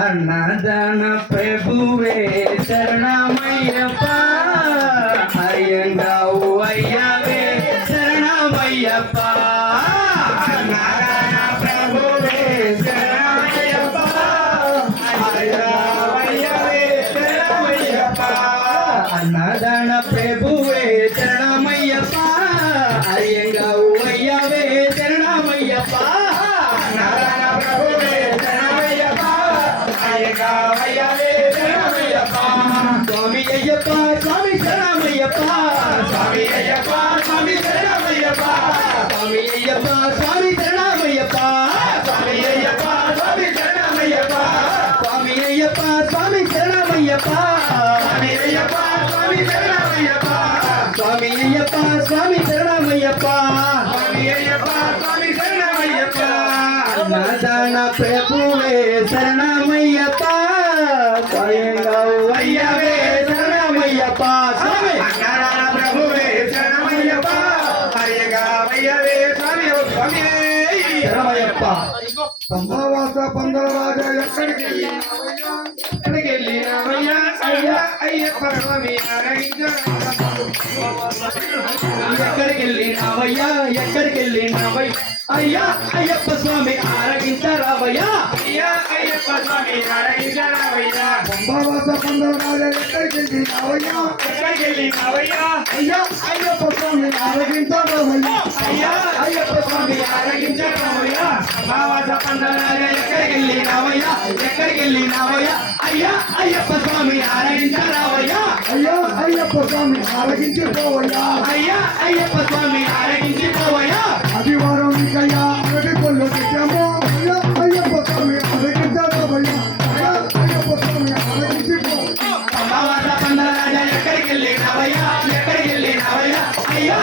అన్నదాన ప్రభువే శరణమయ్యప్ప అయ్యంగావు అయ్యవే శరణమయ్యప్ప అన్నదాన ప్రభువే శరణమయ్యప్ప అయ్యంగావు అయ్యవే శరణమయ్యప్ప అన్నదాన ప్రభువే శరణమయ్యప్ప అయ్యంగావు అయ్యవే శరణమయ్యప్ప అన్నదాన ప్రభువే స్వామి అయ్యప్ప స్వామి శరణమయ్యప్ప స్వామి అయ్యప్ప స్వామి శరణమయ్యప్ప స్వామి అయ్యప్ప స్వామి శరణమయ్యప్ప స్వామి అయ్యప్ప స్వామి శరణమయ్యప్ప స్వామి అయ్యప్ప స్వామి శరణమయ్యప్ప స్వామి అయ్యప్ప స్వామి శరణమయ్యప్ప స్వామి అయ్యప్ప స్వామి శరణమయ్యప్ప స్వామి అయ్యప్ప స్వామి శరణమయ్యప్ప అన్నదాన ప్రభువే శరణమయ్యప్ప అయ్యవే శరణమయ్యప్ప స్వామి అన్నదాన ప్రభువే శరణమయ్యప్ప అయ్యవే స్వామి స్వామి శరణమయ్యప్ప సంభావాస పందల రాజా ఎక్కడికి వెళ్ళినావయ్యా అయ్యా అయ్యప్ప స్వామి ఎక్కడికి వెళ్ళినావయ్యా ఎక్కడికి వెళ్ళినావయ్యా అయ్యా అయ్యప్ప స్వామి ఆరగించరావయ్యా అయ్యా అయ్యప్ప స్వామి ఆరగించరావయ్యా సంభావాస పందల రాజా ఎక్కడికి వెళ్ళినావయ్యా ఎక్కడికి వెళ్ళినావయ్యా అయ్యా అయ్యప్ప స్వామి ఆరగించరావయ్యా అయ్యా అయ్యప్ప స్వామి ఆరగించరావయ్యా సంభావాస పందల రాజా ఎక్కడికి వెళ్ళినావయ్యా ఎక్కడికి వెళ్ళినావయ్యా అయ్యా అయ్యప్ప స్వామి ఆరగించరావయ్యా అయ్యా అయ్యప్ప స్వామి ఆరగించిపోవయ్యా అయ్యా అయ్యప్ప స్వామి ఆరగించిపోవయ్యా ఆదివారం నీకయ్యా అరటి పళ్ళు పెట్టాము అయ్యా అయ్యప్ప స్వామి ఆరగించరావయ్యా అయ్యా అయ్యప్ప స్వామి ఆరగించిపో సంభావాస పందల రాజా ఎక్కడికి వెళ్ళినావయ్యా ఎక్కడికి వెళ్ళినావయ్యా అయ్యా